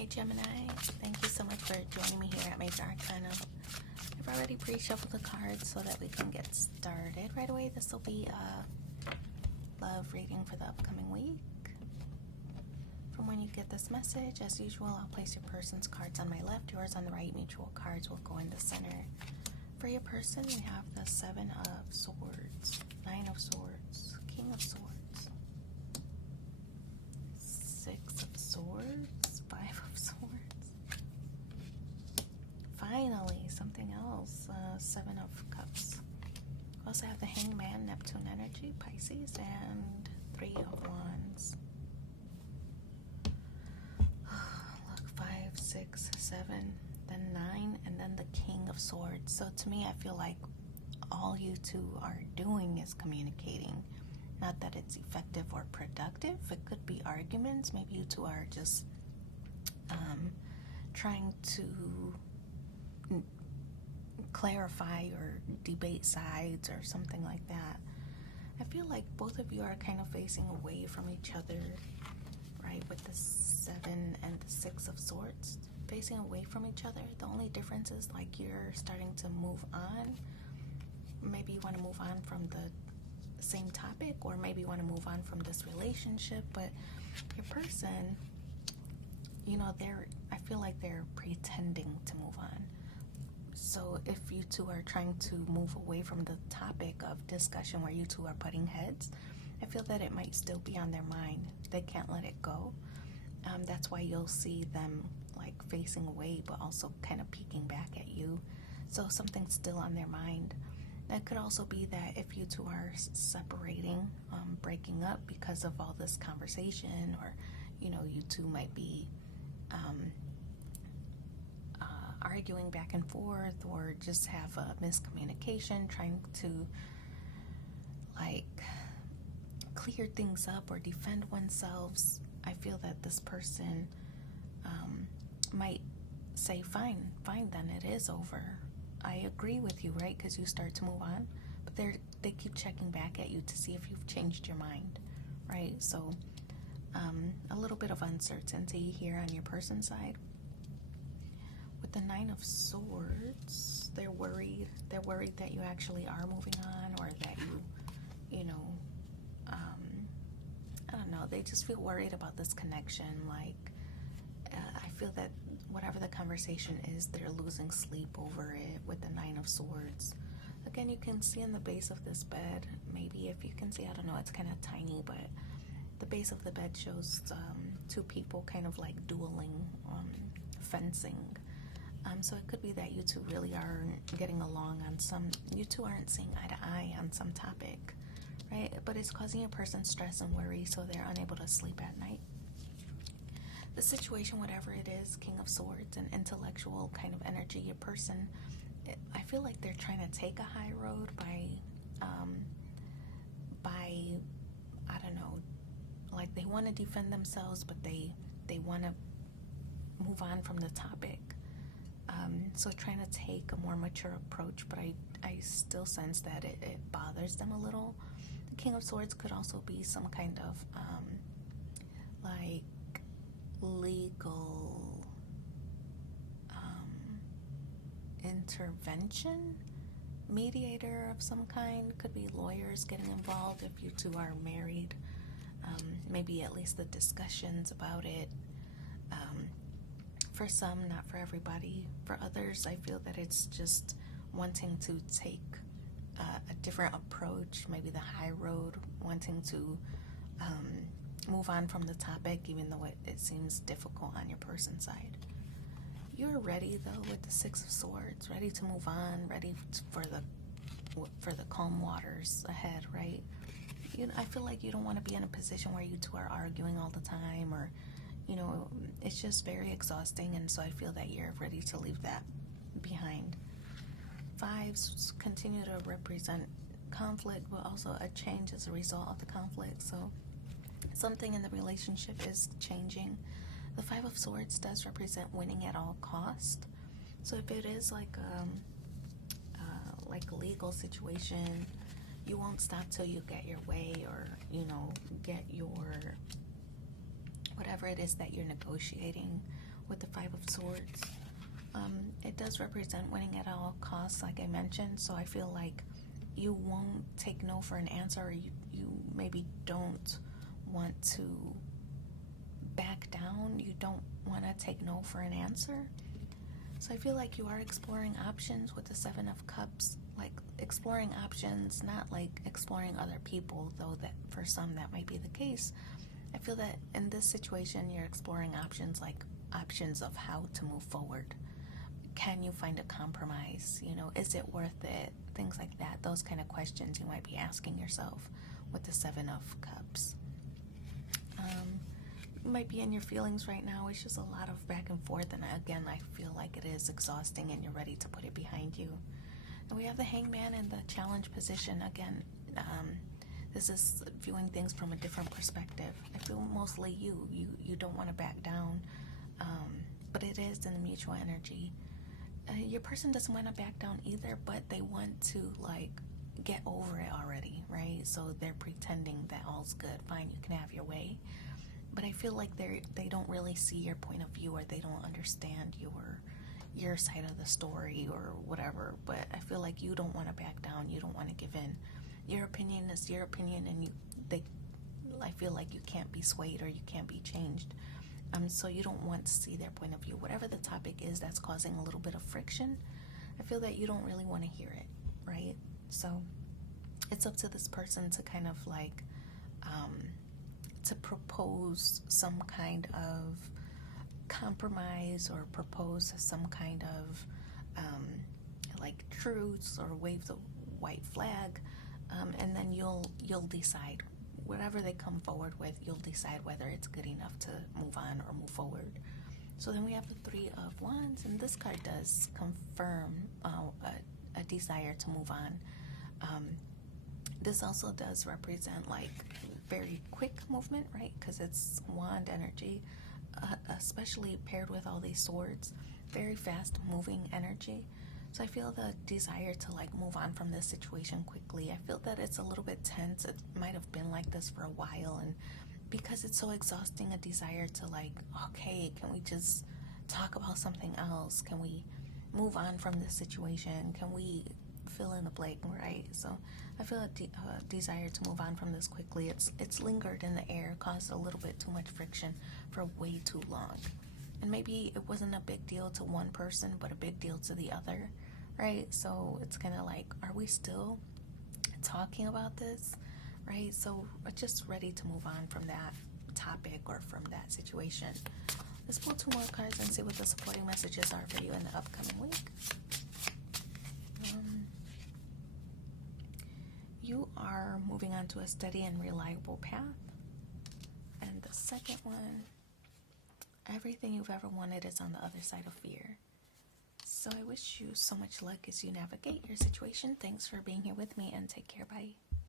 Hey Gemini, thank you so much for joining me here at Major Arcana. I've already pre-shuffled the cards so that we can get started right away. This will be a love reading for the upcoming week. From when you get this message, as usual, I'll place your person's cards on my left, yours on the right. Mutual cards will go in the center. For your person, we have the Seven of Swords, Nine of Swords, King of Swords, Six of Swords, Five of Swords. Finally, something else, Seven of Cups. We also have the Hangman, Neptune energy, Pisces, and Three of Wands. Look, 5, 6, 7, then 9, and then the King of Swords. So to me, I feel like all you two are doing is communicating. Not that it's effective or productive. It could be arguments. Maybe you two are just trying to clarify or debate sides or something like that. I feel like both of you are kind of facing away from each other, right? With the 7 and the 6 of Swords, facing away from each other. The only difference is like you're starting to move on. Maybe you want to move on from the same topic, or maybe you want to move on from this relationship, but your person, you know, I feel like they're pretending to move on. So if you two are trying to move away from the topic of discussion where you two are butting heads, I feel that it might still be on their mind. They can't let it go. That's why you'll see them like facing away, but also kind of peeking back at you. So something's still on their mind. That could also be that if you two are separating, breaking up because of all this conversation, or, you know, you two might be arguing back and forth, or just have a miscommunication, trying to like clear things up or defend oneself. I feel that this person might say, fine, then it is over. I agree with you, right? Because you start to move on, but they keep checking back at you to see if you've changed your mind, right? So a little bit of uncertainty here on your person's side. With the Nine of Swords, they're worried. They're worried that you actually are moving on, or that you know, I don't know. They just feel worried about this connection. Like, I feel that whatever the conversation is, they're losing sleep over it with the Nine of Swords. Again, you can see in the base of this bed, maybe if you can see, I don't know, it's kind of tiny, but the base of the bed shows two people kind of like dueling, fencing. So it could be that you two really are getting along on you two aren't seeing eye to eye on some topic, right? But it's causing a person stress and worry, so they're unable to sleep at night. The situation, whatever it is, King of Swords, an intellectual kind of energy, your person, I feel like they're trying to take a high road by I don't know, like they want to defend themselves, but they want to move on from the topic. So trying to take a more mature approach, but I still sense that it bothers them a little. The King of Swords could also be some kind of like legal intervention, mediator of some kind. Could be lawyers getting involved if you two are married. Maybe at least the discussions about it. For some, not for everybody. For others, I feel that it's just wanting to take a different approach, maybe the high road, wanting to move on from the topic, even though it seems difficult on your person's side. You're ready, though, with the Six of Swords, ready to move on, ready for the calm waters ahead, right? I feel like you don't want to be in a position where you two are arguing all the time, or, you know, it's just very exhausting, and so I feel that you're ready to leave that behind. Fives continue to represent conflict, but also a change as a result of the conflict. So something in the relationship is changing. The Five of Swords does represent winning at all cost. So if it is like a legal situation, you won't stop till you get your way, or, you know, get your whatever it is that you're negotiating with the Five of Swords. It does represent winning at all costs, like I mentioned, so I feel like you won't take no for an answer, or you maybe don't want to back down. You don't want to take no for an answer. So I feel like you are exploring options with the Seven of Cups, like exploring options, not like exploring other people, though that for some that might be the case. I feel that in this situation you're exploring options, like options of how to move forward. Can you find a compromise? You know, is it worth it? Things like that. Those kind of questions you might be asking yourself with the Seven of Cups. You might be in your feelings right now. It's just a lot of back and forth, and again, I feel like it is exhausting and you're ready to put it behind you. And we have the Hangman in the challenge position. Again, this is viewing things from a different perspective. I feel mostly you don't want to back down, but it is in the mutual energy. Your person doesn't want to back down either, but they want to like get over it already, right? So they're pretending that all's good. Fine, you can have your way. But I feel like they don't really see your point of view, or they don't understand your side of the story or whatever. But I feel like you don't want to back down. You don't want to give in. Your opinion is your opinion, and I feel like you can't be swayed or you can't be changed. So you don't want to see their point of view. Whatever the topic is that's causing a little bit of friction, I feel that you don't really want to hear it, right? So it's up to this person to kind of like to propose some kind of compromise, or propose some kind of like truce, or wave the white flag, and then you'll decide. Whatever they come forward with, you'll decide whether it's good enough to move on or move forward. So then we have the Three of Wands, and this card does confirm a desire to move on. This also does represent like very quick movement, right? Because it's wand energy, especially paired with all these swords. Very fast moving energy. So I feel the desire to like move on from this situation quickly. I feel that it's a little bit tense. It might have been like this for a while, and because it's so exhausting, a desire to like, okay, can we just talk about something else? Can we move on from this situation? Can we fill in the blank, right? So I feel a desire to move on from this quickly. It's lingered in the air, caused a little bit too much friction for way too long. And maybe it wasn't a big deal to one person, but a big deal to the other, right? So it's kind of like, are we still talking about this, right? So we're just ready to move on from that topic or from that situation. Let's pull two more cards and see what the supporting messages are for you in the upcoming week. You are moving on to a steady and reliable path. And the second one, everything you've ever wanted is on the other side of fear. So I wish you so much luck as you navigate your situation. Thanks for being here with me, and take care. Bye.